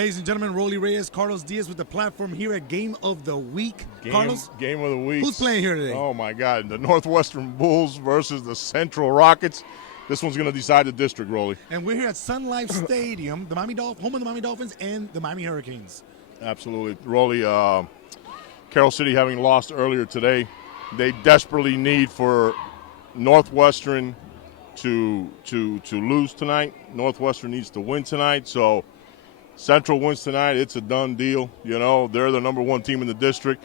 Ladies and gentlemen, Rolly Reyes, Carlos Diaz with the platform here at Game of the Week. Carlos? Game of the Week. Who's playing here today? Oh, my God. The Northwestern Bulls versus the Central Rockets. This one's going to decide the district, Rolly. And we're here at Sun Life Stadium, the home of the Miami Dolphins and the Miami Hurricanes. Absolutely. Rolly, Carroll City having lost earlier today, they desperately need for Northwestern to lose tonight. Northwestern needs to win tonight, so Central wins tonight. It's a done deal. You know, they're the number one team in the district.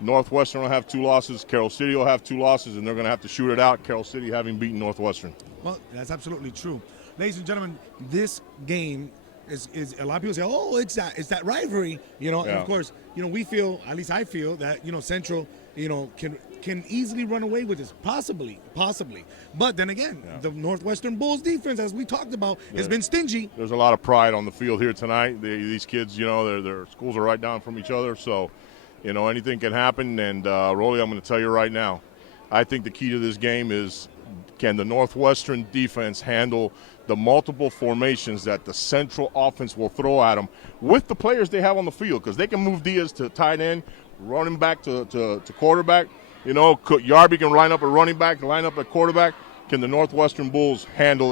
Northwestern will have 2 losses. Carroll City will have 2 losses, and they're going to have to shoot it out. Carroll City having beaten Northwestern. Well, that's absolutely true. Ladies and gentlemen, this game is a lot of people say, oh, it's that rivalry, you know. Yeah. And of course, you know, we feel, at least I feel, that, you know, Central, you know, can easily run away with this, possibly. But then again, the Northwestern Bulls defense, as we talked about, has been stingy. There's a lot of pride on the field here tonight. These kids, you know, their schools are right down from each other, so, you know, anything can happen. And Rolly, I'm going to tell you right now, I think the key to this game is, can the Northwestern defense handle the multiple formations that the Central offense will throw at them with the players they have on the field? Because they can move Diaz to tight end, running back to quarterback. You know, Yarby can line up a running back, line up a quarterback. Can the Northwestern Bulls handle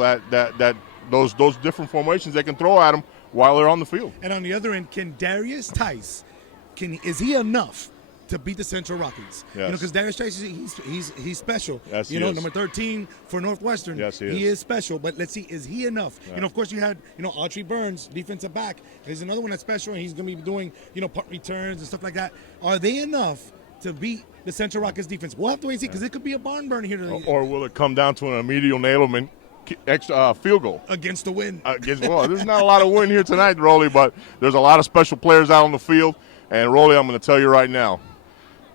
those different formations they can throw at them while they're on the field? And on the other end, can Darius Tice, is he enough to beat the Central Rockets? Yes. You know, because Darius Tice, he's special. Yes, you know, number 13 for Northwestern. Yes, he is special. But let's see, is he enough? Yeah. You know, of course, you had, you know, Autry Burns, defensive back. There's another one that's special, and he's going to be doing, you know, punt returns and stuff like that. Are they enough to beat the Central Rockets defense? We'll have to wait and see, because it could be a barn burner here today. Or will it come down to an Emilio Nailman extra field goal against the win? Well, there's not a lot of win here tonight, Rolly, but there's a lot of special players out on the field. And Rolly, I'm going to tell you right now,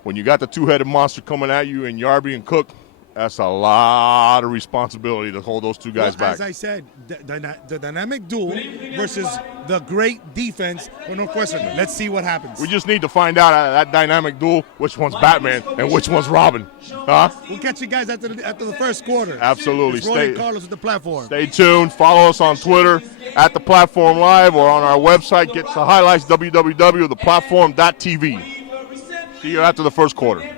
when you got the two-headed monster coming at you in Yarby and Cook, that's a lot of responsibility to hold those 2 guys back. As I said, the dynamic duel versus the great defense for Northwestern. Let's see what happens. We just need to find out that dynamic duel, which one's Batman and which one's Robin. Huh? We'll catch you guys after the first quarter. Absolutely. Stay Carlos with the platform. Stay tuned. Follow us on Twitter at The Platform Live or on our website. Get the highlights, www.theplatform.tv. See you after the first quarter.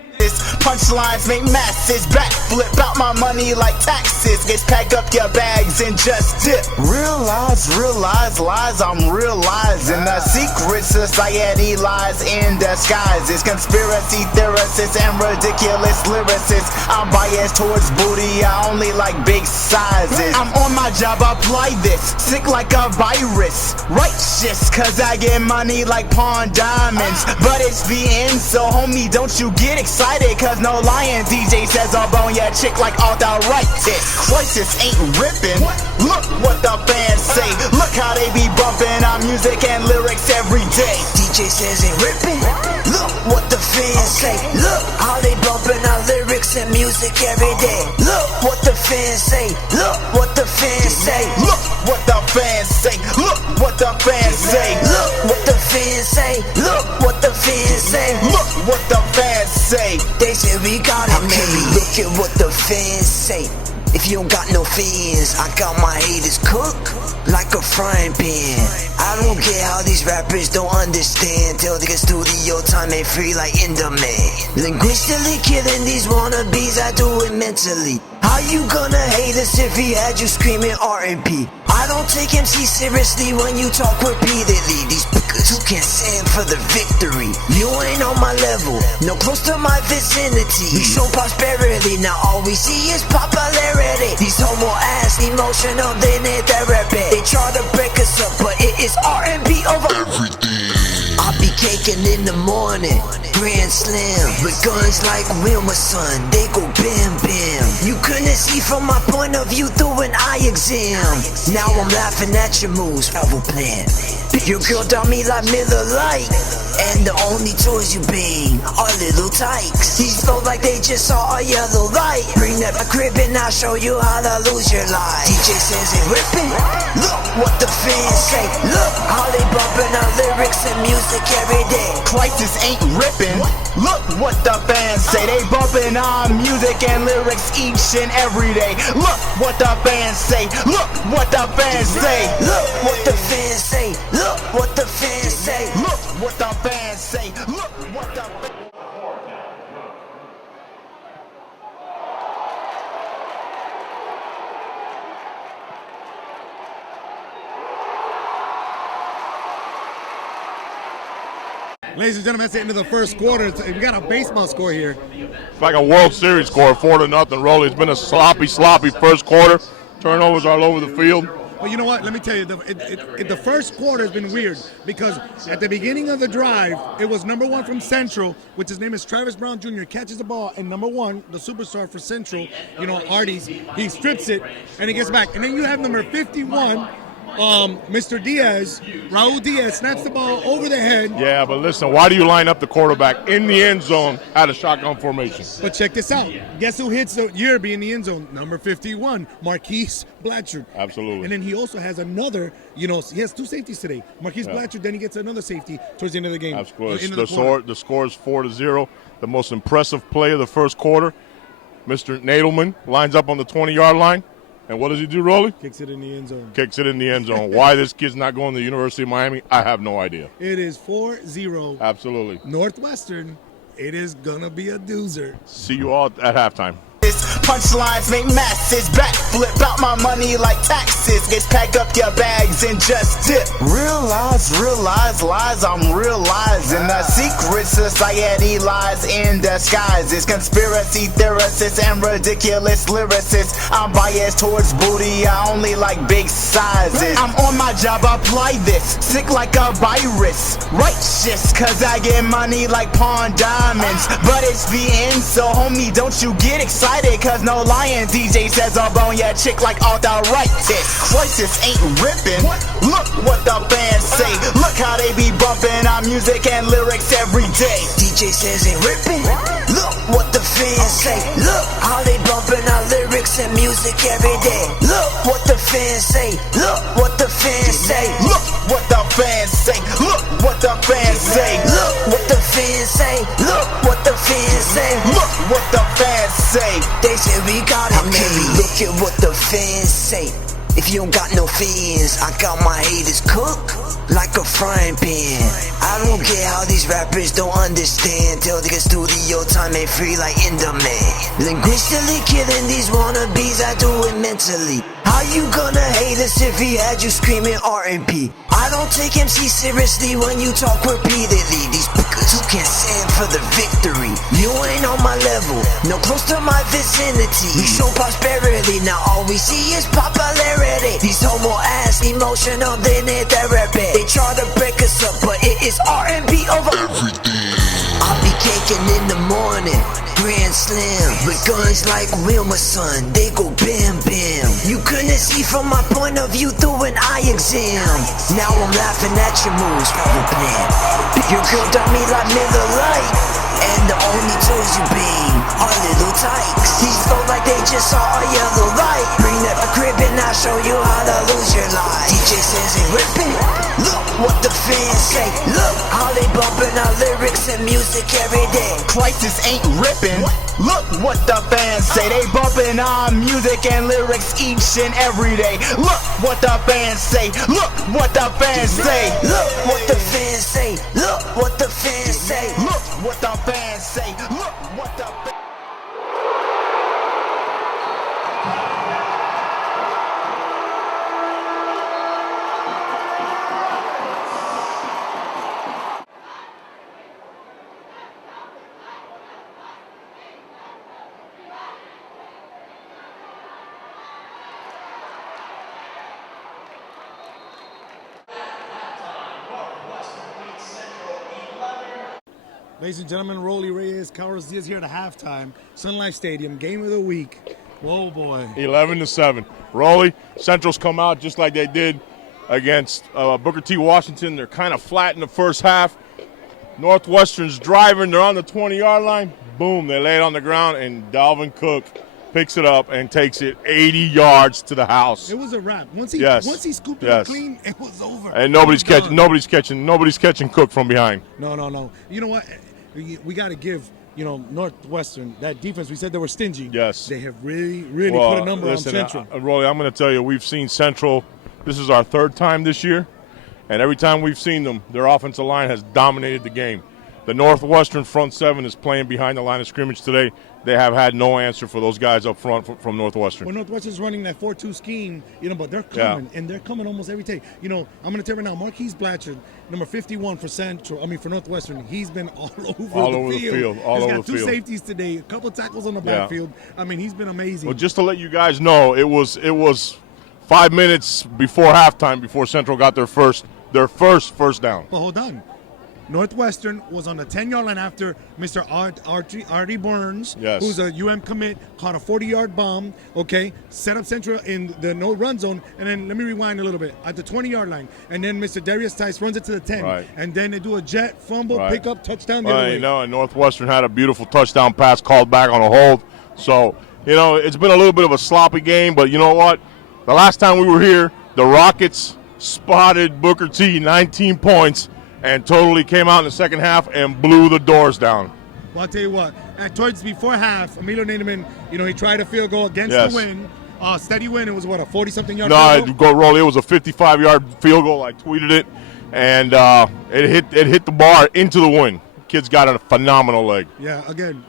Punchlines make masses backflip out my money like taxes. Gets pack up your bags and just dip. Realize lies. I'm realizing the secret society lies in disguises. Conspiracy theorists and ridiculous lyricists. I'm biased towards booty. I only like big sizes. I'm on my job. Apply this. Sick like a virus. Righteous cause I get money like pawn diamonds. But it's the end, so homie, don't you get excited. Cause no lying, DJ says I'll bone your chick like arthritis. Crisis ain't ripping. Look what the fans say. Look how they be bumping our music and lyrics every day. DJ says ain't ripping. Look what the fans say. Look how they bumping our lyrics and music every day. Look what the fans say. Look what the fans say. Look what the fans say. Look what the fans say. Look what the fans say. Look what the fans say. Look what the fans say. They say we got it made. Look at what the fans say. If you don't got no fans, I got my haters cooked like a frying pan. I don't get how these rappers don't understand. Till they get studio time ain't free like Enderman. Linguistically killing these wannabes, I do it mentally. How you gonna hate us if he had you screaming R&B? I don't take MC seriously when you talk repeatedly. These pickers who can't stand for the victory. You ain't on my level, no close to my vicinity. You show prosperity, now all we see is popularity. These homo ass emotional, they need therapy. They try to break us up, but it is R&B over everything. I be caking in the morning, Grand Slam, with guns like Wilma son, they go bam bam. You couldn't see from my point of view through an eye exam. Now I'm laughing at your moves, travel plan. Your girl down me like Miller Lite, and the only toys you bang are little tykes. These flow like they just saw a yellow light. Bring that crib and I'll show you how to lose your life. DJ says ain't ripping. Look what the fans say. Look how they bumping our lyrics and music every day. Crisis ain't ripping. Look what the fans say. They bumping our music and lyrics each and every day. Look what the fans say. Look what the fans say. Look what the fans say. Look what the fans say. Look what the fans say. Look what the Ladies and gentlemen, that's the end of the first quarter. We got a baseball score here. It's like a World Series score, 4-0. Rolly, it's been a sloppy first quarter. Turnovers all over the field. But you know what? Let me tell you, the first quarter has been weird because at the beginning of the drive, it was number 1 from Central, which his name is Travis Brown Jr., catches the ball, and number 1, the superstar for Central, Artie's, he strips it, and he gets back. And then you have number 51, Mr. Diaz, Raul Diaz, snaps the ball over the head. Yeah, but listen, why do you line up the quarterback in the end zone at a shotgun formation? But check this out. Guess who hits the Yerby in the end zone? Number 51, Marquise Blanchard. Absolutely. And then he also has another, he has 2 safeties today. Marquise Blanchard, then he gets another safety towards the end of the game. Absolutely. The score is 4-0. The most impressive play of the first quarter, Mr. Nadelman lines up on the 20-yard line. And what does he do, Rolly? Kicks it in the end zone. Kicks it in the end zone. Why this kid's not going to the University of Miami, I have no idea. It is 4-0. Absolutely. Northwestern, it is going to be a doozer. See you all at halftime. Punchlines make masses, backflip out my money like taxes. Guys, pack up your bags and just dip. Realize lies, I'm realizing the secret society lies in disguises. Conspiracy theorists and ridiculous lyricists. I'm biased towards booty, I only like big sizes. I'm on my job, apply this, sick like a virus. Righteous, cause I get money like pawn diamonds. But it's the end, so homie, don't you get excited, cause no lying, DJ says I'll bone your chick like arthritis. Crisis ain't ripping. Look what the fans say. Look how they be bumping our music and lyrics every day. DJ says ain't ripping. Look what the fans say. Look how they bumping our lyrics and music every day. Look what the fans say. Look what the fans say. Look what the fans say. Look what the fans say. Look what the fans say. Look what the fans say. Look what the fans say. They say we got it made. Look at what the fans say. If you don't got no fans, I got my haters cooked like a frying pan. I don't get how these rappers don't understand till they get studio time ain't free like Enderman. Linguistically killing these wannabes, I do it mentally. How you gonna hate us if he had you screaming R&B? I don't take MC seriously when you talk repeatedly. These pickers who can't stand for the victory. You ain't on my level, no close to my vicinity. We show prosperity, now all we see is popularity. These homo ass emotional, they need therapy. They try to break us up, but it is R&B over everything. I'll be caking in the morning, Grand Slam, with guns like Wilma son, they go bam bam. You couldn't see from my point of view through an eye exam. Now I'm laughing at your moves, probably plan. Your girl done me like Miller Lite, and the only toys you bring are little tykes. These flow like they just saw a yellow light. Bring up a crib and I'll show you how to lose your life. DJ says ain't ripping. Look what the fans say. Look how they bumping our lyrics and music every day. Crisis ain't ripping. Look what the fans say. They bumping our music and lyrics each and every day. Look what the fans say. Look what the fans say. Look what the fans say. Look what the fans say. Look what the fans say. Look what the fans say. Ladies and gentlemen, Rolly Reyes, Carlos Diaz here at halftime. Sun Life Stadium, game of the week. Whoa, boy. 11-7. Rolly, Central's come out just like they did against Booker T. Washington. They're kind of flat in the first half. Northwestern's driving. They're on the 20-yard line. Boom, they lay it on the ground, and Dalvin Cook picks it up and takes it 80 yards to the house. It was a wrap. Once he scooped it up clean, it was over. And nobody's catching Cook from behind. No. You know what? We got to give, Northwestern, that defense, we said they were stingy. Yes. They have really put a number on Central. Rolly, I'm going to tell you, we've seen Central. This is our third time this year. And every time we've seen them, their offensive line has dominated the game. The Northwestern front seven is playing behind the line of scrimmage today. They have had no answer for those guys up front from Northwestern. Well, Northwestern's running that 4-2 scheme, but they're coming, and they're coming almost every day. I'm going to tell you right now, Marquise Blatchard, number 51 for Northwestern, he's been all over the field. He's got two safeties today, a couple tackles on the backfield. He's been amazing. Well, just to let you guys know, it was 5 minutes before halftime before Central got their first first down. But hold on. Northwestern was on the 10-yard line after Mr. Artie Burns, who's a UM commit, caught a 40-yard bomb, set up Central in the no-run zone, and then let me rewind a little bit, at the 20-yard line, and then Mr. Darius Tice runs it to the 10, and then they do a jet, fumble, pick up, touchdown the other way. And Northwestern had a beautiful touchdown pass called back on a hold. So, it's been a little bit of a sloppy game, but you know what? The last time we were here, the Rockets spotted Booker T 19 points, and totally came out in the second half and blew the doors down. Well, I'll tell you what, before half, Emilio Naderman, he tried a field goal against the win. Steady win. It was, a 40-something-yard field goal? No, Rolly, it was a 55-yard field goal. I tweeted it, and it hit the bar into the win. Kid's got a phenomenal leg. Yeah, again,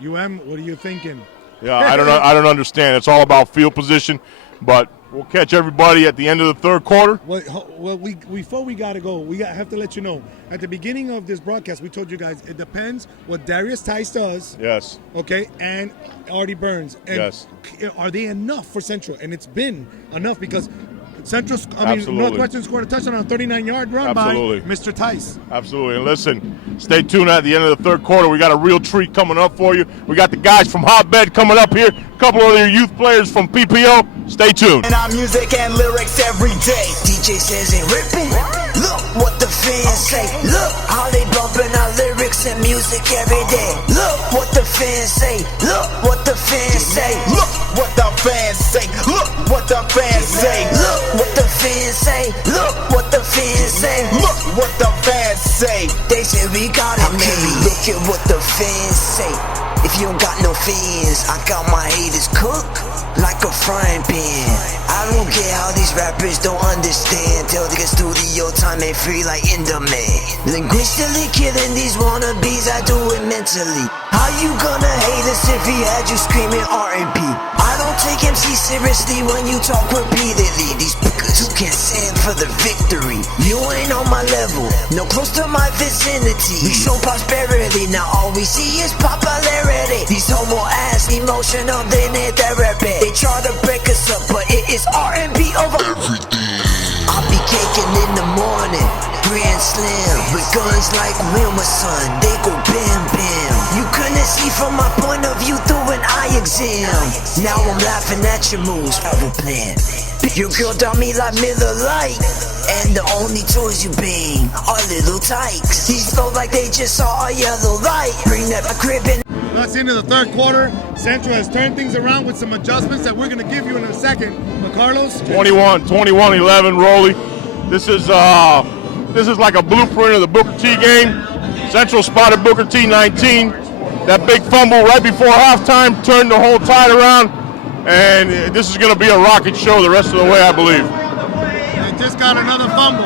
what are you thinking? Yeah, I don't understand. It's all about field position, but we'll catch everybody at the end of the third quarter. Well, before we got to go, have to let you know, at the beginning of this broadcast, we told you guys it depends what Darius Tice does. Yes. And Artie Burns. And yes. Are they enough for Central? And it's been enough because Northwestern scored a touchdown on a 39-yard run by Mr. Tice. Absolutely. And listen, stay tuned at the end of the third quarter. We got a real treat coming up for you. We got the guys from Hotbed coming up here. A couple of their youth players from PPO. Stay tuned. And our music and lyrics every day. DJ says ain't ripping. Look what the fans say. Look how they bumping our lyrics and music every day. Look what the fans say. Look what the fans say. Look what the fans say. Look what the fans say. Look what the fans say. Look what the fans say. Look what the fans say. They say we got it, maybe. Look at what the fans say. If you don't got no fans, I got my haters cooked like a frying pan. I don't care how these rappers don't understand. Till they get studio time ain't free like Enderman. Linguistically killing these wannabes, I do it mentally. How you gonna hate us if he had you screaming R&B? I don't take MC seriously when you talk repeatedly. These pickers who can't stand for the victory. You ain't on my level, no close to my vicinity. We show prosperity, now all we see is popularity. These homo ass emotional, they need therapy. They try to break us up, but it is R&B over everything. I'll be caking in the morning, grand slam, with guns like Wilma son, they go bam bam. You couldn't see from my point of view through an eye exam. Now I'm laughing at your moves, travel plan. Your girl down me like Miller Lite, and the only toys you bang are little tykes. These flow like they just saw a yellow light. Bring that crib in. That's the end of the third quarter. Central has turned things around with some adjustments that we're going to give you in a second. But Carlos? 21-11, Rolly. This is like a blueprint of the Booker T game. Central spotted Booker T 19. That big fumble right before halftime turned the whole tide around. And this is going to be a rocket show the rest of the way, I believe. And just got another fumble.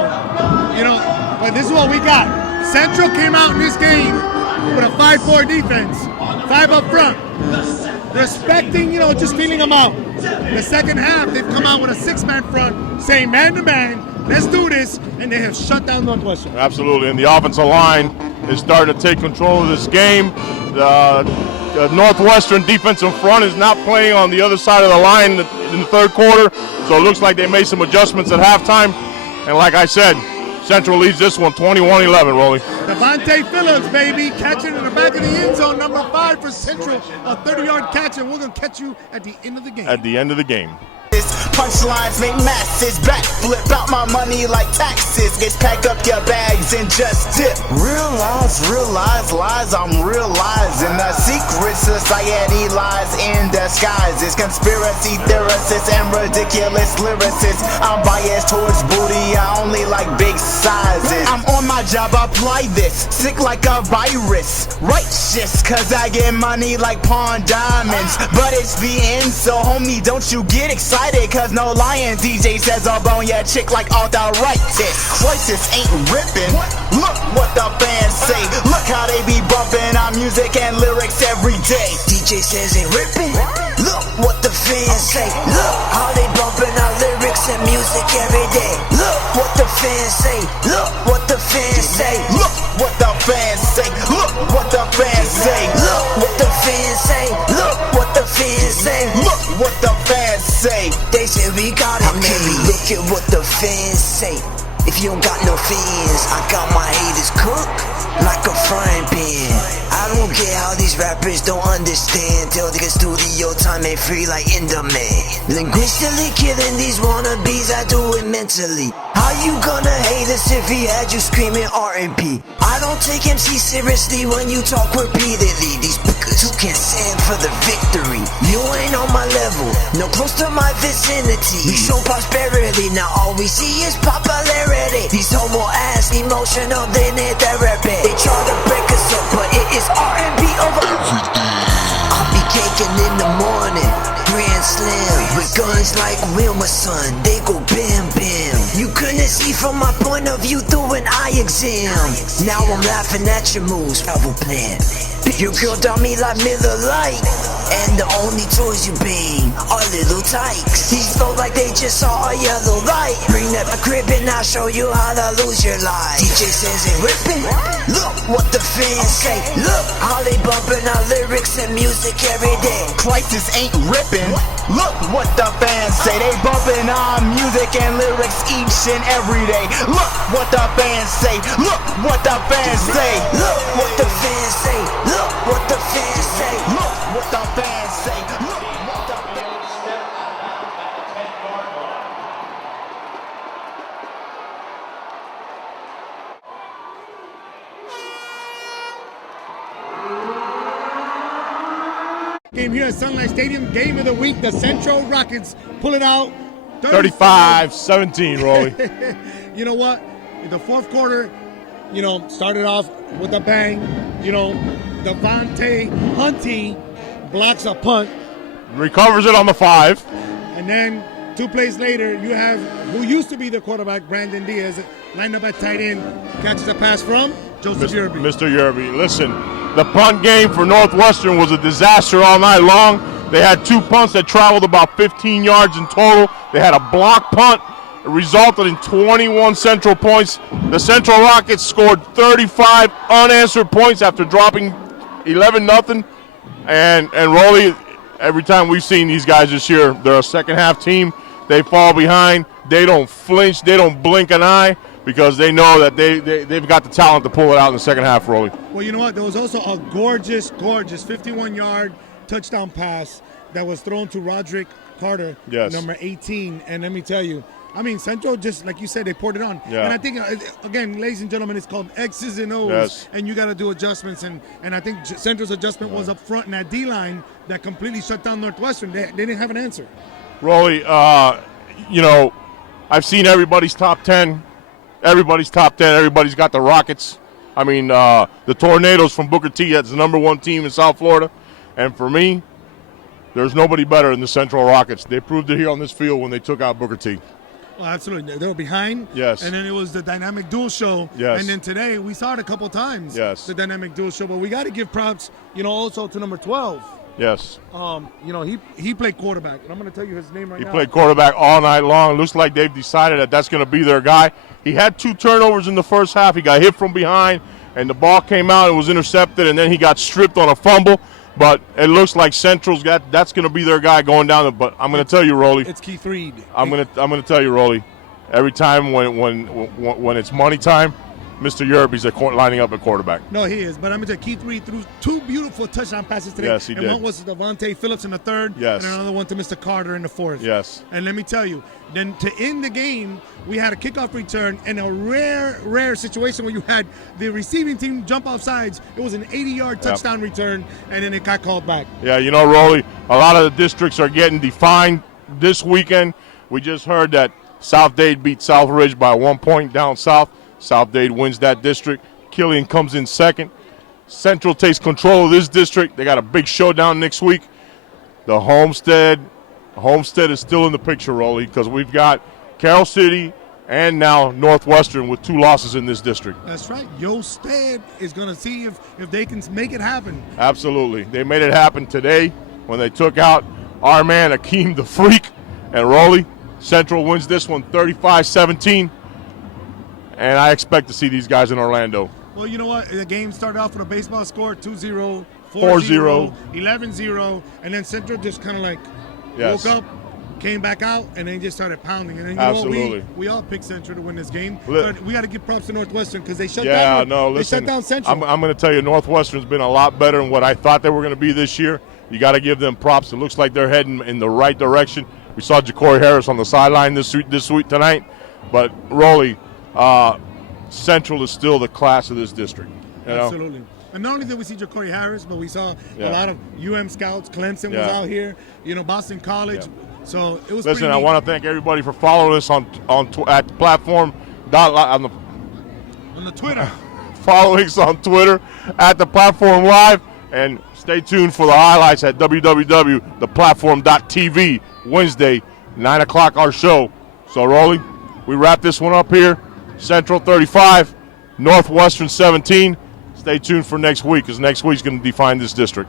But this is what we got. Central came out in this game with a 5-4 defense. 5 up front. Respecting, just feeling them out. The second half, they've come out with a 6-man front, saying man-to-man, let's do this, and they have shut down Northwestern. Absolutely, and the offensive line is starting to take control of this game. The Northwestern defensive front is not playing on the other side of the line in the third quarter, so it looks like they made some adjustments at halftime. And like I said, Central leads this one 21-11, Rolly. Devontae Phillips, baby, catching in the back of the end zone, number 5 for Central, a 30-yard catch, and we're going to catch you at the end of the game. At the end of the game. Punchlines make masses backflip out my money like taxes. Get pack up your bags and just dip. Realize lies, I'm realizing the secret society lies in disguises. Conspiracy theorists and ridiculous lyricists. I'm biased towards booty, I only like big sizes. I'm on my job, apply this, sick like a virus. Righteous, cause I get money like pawn diamonds. But it's the end, so homie, don't you get excited. excited, cause no lying. DJ says I'll bone ya chick like all the right. This crisis ain't ripping. Look what the fans say. Look how they be bumping our music and lyrics every day. DJ says ain't ripping. Look what the fans say. Look how they bumping our lyrics and music every day. Look what the fans say. Look what the fans say. Look what the fans say. Look what the fans say. Look what the fans say. Look what the fans say. Look what the fans say. They say we got it made. Look at what the fans say. If you don't got no fans, I got my haters cooked like a frying pan. I don't get how these rappers don't understand till they get studio time ain't free like Enderman. Linguistically killing these wannabes, I do it mentally. How you gonna hate us if he had you screaming R&B? I don't take MC seriously when you talk repeatedly. These pickers who can stand for the victory. You ain't on my level, no close to my vicinity. We show prosperity, now all we see is popularity. These homo ass emotional, they need therapy. They try to break us up, but it is R&B over everything. I'll be caking in the morning, grand slam with guns like Wilma son. They go bam bam. You couldn't see from my point of view through an eye exam. Now I'm laughing at your moves, travel plan. Your girl down me like Miller Lite, and the only toys you bang are little tykes. These flow like they just saw a yellow light. Bring that crib and I'll show you how to lose your life. DJ says ain't ripping. Look what the fans say. Look how they bumping our lyrics and music every day. Crisis ain't ripping. Look what the fans say. They bumping our music and lyrics each and every day. Look what the fans say. Look what the fans say. Look what the fans say. Look what the fans say. Look what the fans say. Look what the fans say. Game here at Sunlight Stadium, game of the week. The Central Rockets pull it out. 35-17, Rolly. You know what? In the fourth quarter, started off with a bang. Devontae Hunty blocks a punt. Recovers it on the 5. And then 2 plays later, you have who used to be the quarterback, Brandon Diaz, lined up at tight end, catches a pass from Joseph Yerby. Mr. Yerby. Listen, the punt game for Northwestern was a disaster all night long. They had 2 punts that traveled about 15 yards in total. They had a block punt. It resulted in 21 Central points. The Central Rockets scored 35 unanswered points after dropping 11-0. And Rolly, every time we've seen these guys this year, they're a second-half team. They fall behind. They don't flinch. They don't blink an eye because they know that they've got the talent to pull it out in the second half, Rolly. Well, you know what? There was also a gorgeous 51-yard touchdown pass that was thrown to Roderick Carter, number 18. And let me tell you, Central, just like you said, they poured it on. Yeah. And I think, again, ladies and gentlemen, it's called X's and O's. Yes. And you got to do adjustments. And I think Central's adjustment was up front in that D-line that completely shut down Northwestern. They didn't have an answer. Rolly, I've seen everybody's top 10. Everybody's top 10. Everybody's got the Rockets. The Tornadoes from Booker T. That's the number 1 team in South Florida. And for me, there's nobody better than the Central Rockets. They proved it here on this field when they took out Booker T. Oh, absolutely. They were behind. Yes. And then it was the dynamic dual show. Yes. And then today we saw it a couple times. Yes. The dynamic dual show. But we got to give props, also to number 12. Yes. He played quarterback. And I'm going to tell you his name right now. He played quarterback all night long. It looks like they've decided that that's going to be their guy. He had 2 turnovers in the first half. He got hit from behind, and the ball came out and was intercepted, and then he got stripped on a fumble. But it looks like Central's that's going to be their guy going down. But I'm going to tell you, Rolly. It's Keith Reed. I'm going to tell you, Rolly. Every time when it's money time, Mr. Yerby's lining up at quarterback. No, he is. But I'm going to tell you, Keith Reed threw 2 beautiful touchdown passes today. Yes, he did. And one was to Devontae Phillips in the 3rd. Yes. And another one to Mr. Carter in the 4th. Yes. And let me tell you, then to end the game, we had a kickoff return and a rare situation where you had the receiving team jump off sides. It was an 80-yard touchdown return, and then it got called back. Yeah, Rolly, a lot of the districts are getting defined this weekend. We just heard that South Dade beat South Ridge by 1 point down south. South Dade wins that district. Killian comes in second. Central takes control of this district. They got a big showdown next week. The Homestead Homestead is still in the picture, Rolly, because we've got Carroll City and now Northwestern with 2 losses in this district. That's right. Stead is going to see if they can make it happen. Absolutely. They made it happen today when they took out our man Akeem the Freak. And Rolly, Central wins this one 35-17. And I expect to see these guys in Orlando. Well, you know what? The game started off with a baseball score, 2-0, 4-0, 11-0, and then Central just kind of like woke up, came back out, and then just started pounding. And then Absolutely. We all picked Central to win this game. Lit- But we got to give props to Northwestern because they shut down. They shut down Central. I'm going to tell you, Northwestern's been a lot better than what I thought they were going to be this year. You got to give them props. It looks like they're heading in the right direction. We saw Ja'Cory Harris on the sideline this week tonight. But Rolly, Central is still the class of this district. Absolutely. And not only did we see Ja'Cory Harris, but we saw a lot of scouts. Clemson was out here. Boston College. Yeah. So it was. Listen, I want to thank everybody for following us at the platform. On the Twitter. Following us on Twitter at the Platform Live, and stay tuned for the highlights at www.theplatform.tv Wednesday, 9 o'clock. Our show. So, Rolly, we wrap this one up here. Central 35, Northwestern 17. Stay tuned for next week, because next week's going to define this district.